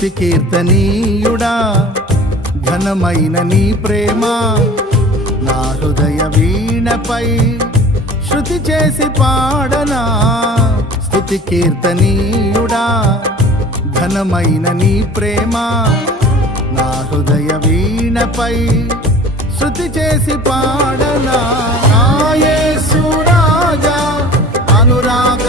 స్తుతి కీర్తనీయుడా, ఘనమైన నీ ప్రేమ నా హృదయ వీణపై శృతి చేసి పాడనా. స్తుతి కీర్తనీయుడా, ఘనమైన నీ ప్రేమ నా హృదయ వీణపై శృతి చేసి పాడనా. నా యేసు రాజా అనురాగ